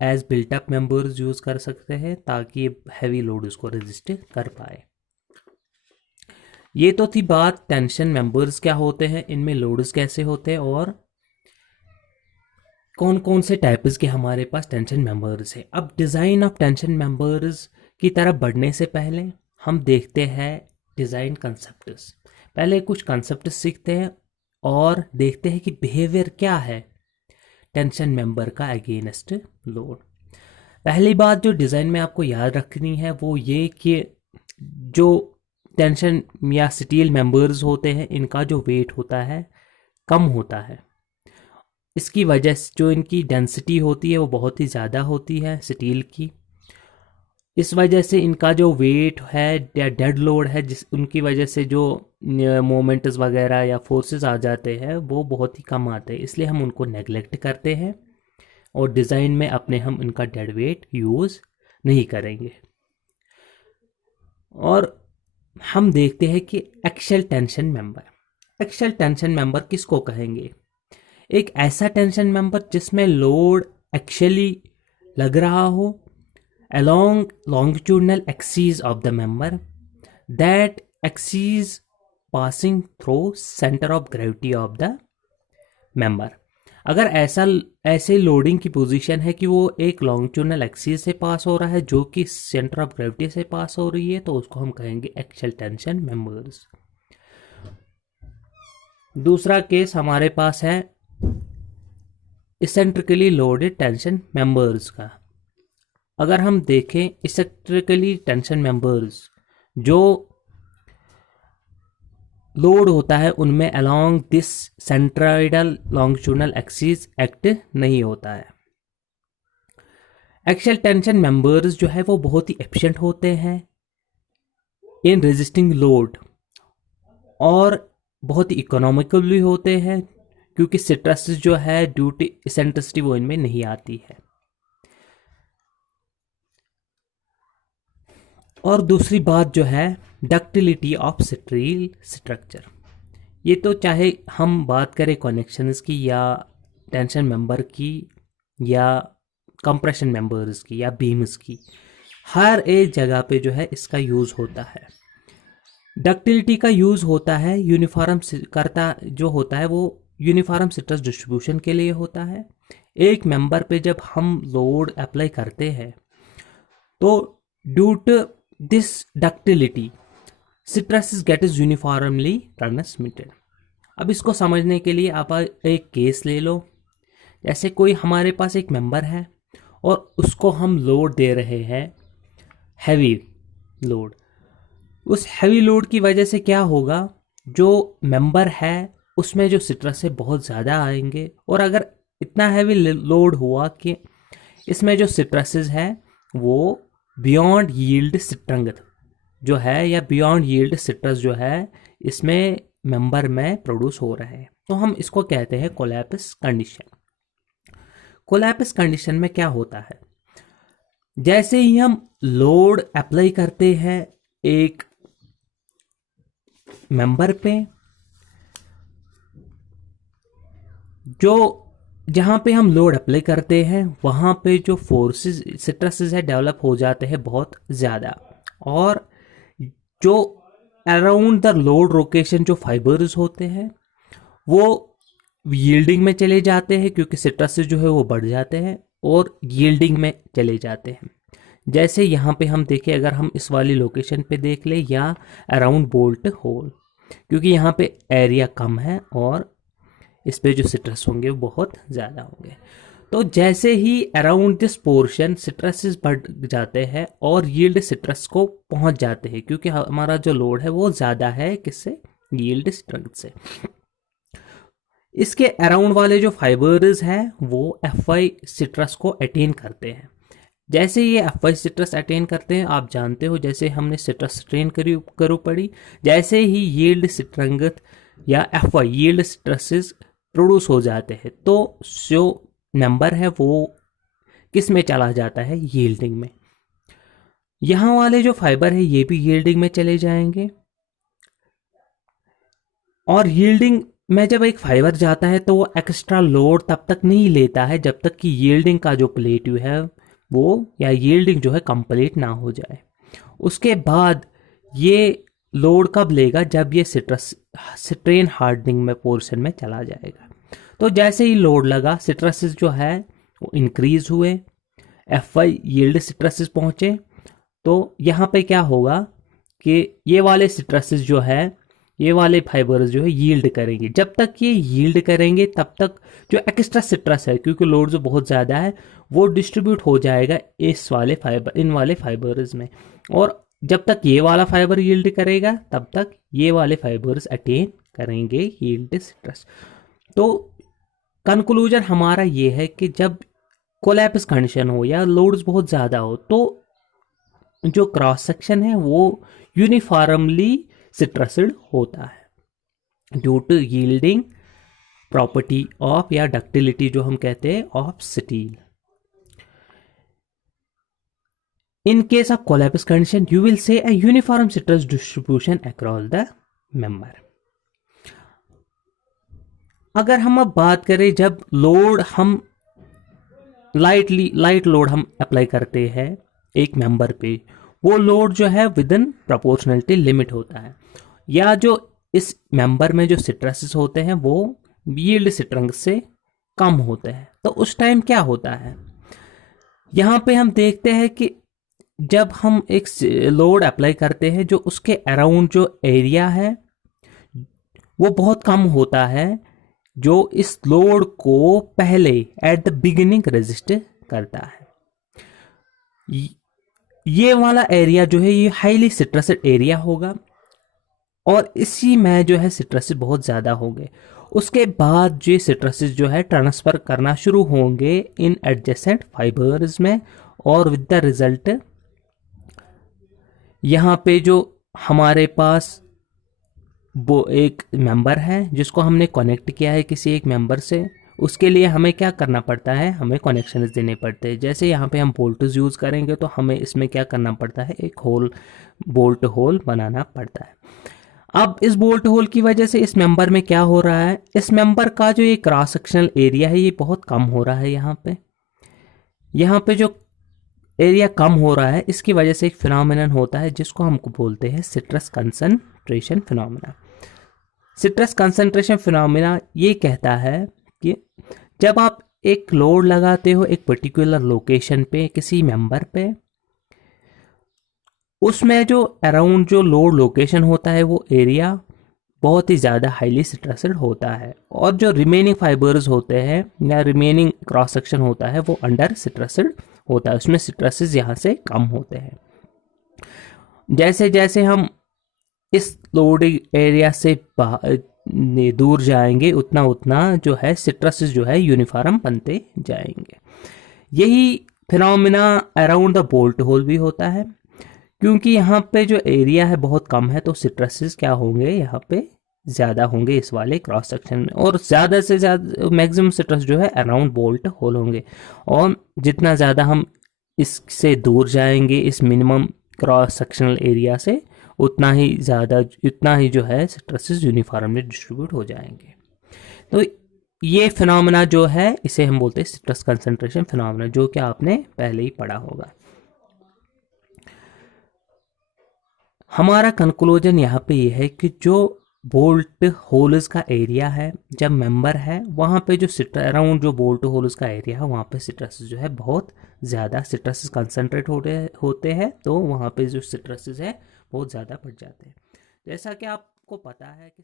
As built up members use कर सकते हैं ताकि हैवी लोड उसको रेजिस्ट कर पाए। ये तो थी बात टेंशन मेंबर्स क्या होते हैं, इनमें लोड्स कैसे होते हैं और कौन कौन से टाइप्स के हमारे पास टेंशन मेंबर्स हैं। अब डिज़ाइन ऑफ टेंशन मेंबर्स की तरफ बढ़ने से पहले हम देखते हैं डिज़ाइन कंसेप्ट्स। पहले कुछ कंसेप्ट सीखते हैं और देखते हैं कि बिहेवियर क्या है टेंशन मेंबर का अगेंस्ट लोड। पहली बात जो डिज़ाइन में आपको याद रखनी है वो ये कि जो टेंशन या स्टील मेंबर्स होते हैं इनका जो वेट होता है कम होता है। इसकी वजह से जो इनकी डेंसिटी होती है वो बहुत ही ज़्यादा होती है स्टील की। इस वजह से इनका जो वेट है या डेड लोड है जिस उनकी वजह से जो मोमेंट्स वगैरह या फोर्सेस आ जाते हैं वो बहुत ही कम आते हैं, इसलिए हम उनको नेगलेक्ट करते हैं और डिज़ाइन में अपने हम इनका डेड वेट यूज़ नहीं करेंगे। और हम देखते हैं कि axial tension member. Axial tension member किसको कहेंगे? एक ऐसा टेंशन मेंबर जिसमें लोड एक्चुअली लग रहा हो along longitudinal axis of the member, that axis passing through center of gravity of the member। अगर ऐसे लोडिंग की पोजीशन है कि वो एक लॉन्गिट्यूडनल एक्सिस से पास हो रहा है जो कि सेंटर ऑफ ग्रेविटी से पास हो रही है तो उसको हम कहेंगे एक्शियल टेंशन मेंबर्स। दूसरा केस हमारे पास है इसेंट्रिकली लोडेड टेंशन मेंबर्स का। अगर हम देखें इसेंट्रिकली टेंशन मेंबर्स जो लोड होता है उनमें along this centroidal longitudinal axis act नहीं होता है। एक्शियल टेंशन मेंबर्स जो है वो बहुत ही एफिशिएंट होते हैं इन रेजिस्टिंग लोड और बहुत ही इकोनॉमिकल भी होते हैं क्योंकि स्ट्रेस जो है ड्यू टू इसेंट्रिसिटी वो इनमें नहीं आती है। और दूसरी बात जो है डक्टिलिटी ऑफ स्टील स्ट्रक्चर। ये तो चाहे हम बात करें कनेक्शंस की या टेंशन मेंबर की या कंप्रेशन मेंबर्स की या बीम्स की, हर एक जगह पे जो है इसका यूज़ होता है। डक्टिलिटी का यूज़ होता है यूनिफॉर्म करता जो होता है वो यूनिफॉर्म स्ट्रेस डिस्ट्रीब्यूशन के लिए होता है। एक मेंबर पे जब हम लोड अप्लाई करते हैं तो due to this ductility stress get is uniformly transmitted. अब इसको समझने के लिए आप एक केस ले लो। जैसे कोई हमारे पास एक मेंबर है और उसको हम लोड दे रहे हैं हैवी लोड। उस हैवी लोड की वजह से क्या होगा, जो मेंबर है उसमें जो स्ट्रेस है बहुत ज़्यादा आएंगे और अगर इतना हैवी लोड हुआ कि इसमें जो स्ट्रेसेस है वो बियॉन्ड यील्ड स्ट्रेंथ जो है या बियॉन्ड यील्ड स्ट्रेस जो है इसमें मेंबर में प्रोड्यूस हो रहा है, तो हम इसको कहते हैं कोलैप्स कंडीशन। कोलैप्स कंडीशन में क्या होता है, जैसे ही हम लोड अप्लाई करते हैं एक मेंबर पे, जो जहाँ पे हम लोड अप्लाई करते हैं वहाँ पे जो फोर्सेस स्ट्रेसेस है डेवलप हो जाते हैं बहुत ज़्यादा और जो अराउंड द लोड लोकेशन जो फाइबर्स होते हैं वो यील्डिंग में चले जाते हैं क्योंकि स्ट्रेसेस जो है वो बढ़ जाते हैं और यील्डिंग में चले जाते हैं। जैसे यहाँ पे हम देखें, अगर हम इस वाली लोकेशन पे देख लें या अराउंड बोल्ट होल, क्योंकि यहाँ पे एरिया कम है और इस पे जो स्ट्रेस होंगे वो बहुत ज़्यादा होंगे। तो जैसे ही अराउंड दिस पोर्शन स्ट्रेसेस बढ़ जाते हैं और यील्ड स्ट्रेस को पहुंच जाते हैं क्योंकि हमारा जो लोड है वो ज़्यादा है किससे, यील्ड स्ट्रेंथ से। इसके अराउंड वाले जो फाइबर्स हैं वो एफआई स्ट्रेस को अटेन करते हैं। जैसे ये एफआई स्ट्रेस अटेन करते हैं, आप जानते हो जैसे हमने स्ट्रेस ट्रेन करो पड़ी, जैसे ही यील्ड स्ट्रेंथ या एफआई यील्ड स्ट्रेसेस प्रोड्यूस हो जाते हैं तो जो नंबर है वो किस में चला जाता है, यील्डिंग में। यहाँ वाले जो फाइबर है ये भी यील्डिंग में चले जाएंगे और यील्डिंग में जब एक फाइबर जाता है तो वो एक्स्ट्रा लोड तब तक नहीं लेता है जब तक कि यील्डिंग का जो प्लेट्यू है वो या यील्डिंग जो है कंप्लीट ना हो जाए। उसके बाद ये लोड कब लेगा, जब ये स्ट्रेन हार्डनिंग में पोर्शन में चला जाएगा। तो जैसे ही लोड लगा, स्ट्रेसेस जो है वो इंक्रीज हुए, Fy यील्ड स्ट्रेसेस पहुंचे, तो यहाँ पे क्या होगा कि ये वाले स्ट्रेसेस जो है, ये वाले फाइबर्स जो है यील्ड करेंगे। जब तक ये यील्ड करेंगे तब तक जो एक्स्ट्रा स्ट्रेस है, क्योंकि लोड जो बहुत ज़्यादा है, वो डिस्ट्रीब्यूट हो जाएगा इन वाले फाइबर्स में। और जब तक ये वाला फाइबर यील्ड करेगा तब तक ये वाले फाइबर्स अटेन करेंगे यील्ड स्ट्रेस। तो कंक्लूजन हमारा ये है कि जब कोलैप्स कंडीशन हो या लोड्स बहुत ज़्यादा हो तो जो क्रॉस सेक्शन है वो यूनिफॉर्मली स्ट्रेस्ड होता है due to yielding property of या डक्टिलिटी जो हम कहते हैं of steel. In case of collapse condition, you will say a uniform stress distribution across the member. अगर हम अब बात करें जब लोड हम लाइट लोड हम अप्लाई करते हैं एक मेंबर पे, वो लोड जो है विद इन प्रोपोर्शनलिटी लिमिट होता है, या जो इस मेंबर में जो स्ट्रेसेस होते हैं वो यील्ड स्ट्रेंथ से कम होते हैं। तो उस टाइम क्या होता है, यहाँ पे हम देखते हैं कि जब हम एक लोड अप्लाई करते हैं जो उसके अराउंड जो एरिया है वो बहुत कम होता है जो इस लोड को पहले एट द बिगिनिंग रेजिस्ट करता है। ये वाला एरिया जो है ये हाईली स्ट्रेस्ड एरिया होगा और इसी में जो है स्ट्रेसेस बहुत ज़्यादा होंगे। उसके बाद जो स्ट्रेसेस जो है ट्रांसफ़र करना शुरू होंगे इन एडजेसेंट फाइबर्स में, और विद द रिजल्ट यहाँ पे जो हमारे पास वो एक मेंबर है जिसको हमने कनेक्ट किया है किसी एक मेंबर से, उसके लिए हमें क्या करना पड़ता है, हमें कनेक्शंस देने पड़ते हैं। जैसे यहाँ पे हम बोल्ट्स यूज़ करेंगे तो हमें इसमें क्या करना पड़ता है, एक बोल्ट होल बनाना पड़ता है। अब इस बोल्ट होल की वजह से इस मेंबर में क्या हो रहा है, इस मेंबर का जो ये क्रॉस सेक्शनल एरिया है ये बहुत कम हो रहा है। यहाँ पे जो एरिया कम हो रहा है इसकी वजह से एक फिनोमेनन होता है जिसको हमको बोलते हैं stress concentration phenomena. Stress concentration phenomena ये कहता है कि जब आप एक लोड लगाते हो एक पर्टिकुलर लोकेशन पे किसी मेंबर पे, उसमें जो अराउंड जो लोड लोकेशन होता है वो एरिया बहुत ही ज़्यादा हाईली स्ट्रेस्ड होता है, और जो रिमेनिंग फाइबर्स होते हैं या रिमेनिंग क्रॉस सेक्शन होता है वो अंडर स्ट्रेस्ड होता है, उसमें स्ट्रेसेस यहाँ से कम होते हैं। जैसे जैसे हम इस लोडिंग एरिया से दूर जाएंगे उतना उतना जो है स्ट्रेसेस जो है यूनिफॉर्म बनते जाएंगे। यही phenomena around the bolt hole भी होता है, क्योंकि यहाँ पे जो एरिया है बहुत कम है तो स्ट्रेसेस क्या होंगे, यहाँ पे ज़्यादा होंगे इस वाले क्रॉस सेक्शन में, और ज़्यादा से ज़्यादा मैक्सिमम स्ट्रेस जो है अराउंड बोल्ट होल होंगे। और जितना ज़्यादा हम इससे दूर जाएंगे इस मिनिमम क्रॉस सेक्शनल एरिया से उतना ही जो है स्ट्रेसेस यूनिफॉर्मली डिस्ट्रीब्यूट हो जाएंगे। तो ये फिनोमेना जो है इसे हम बोलते हैं स्ट्रेस कंसंट्रेशन फिनोमेना, जो कि आपने पहले ही पढ़ा होगा। हमारा कंक्लूजन यहाँ पे ये है कि जो बोल्ट होल्स का एरिया है जब मेंबर है वहाँ पे जो अराउंड जो बोल्ट होल्स का एरिया है वहाँ पे स्ट्रेसेस जो है बहुत ज़्यादा स्ट्रेसेस कंसंट्रेट होते हैं, तो वहाँ पे जो स्ट्रेसेस है बहुत ज़्यादा बढ़ जाते हैं। जैसा कि आपको पता है कि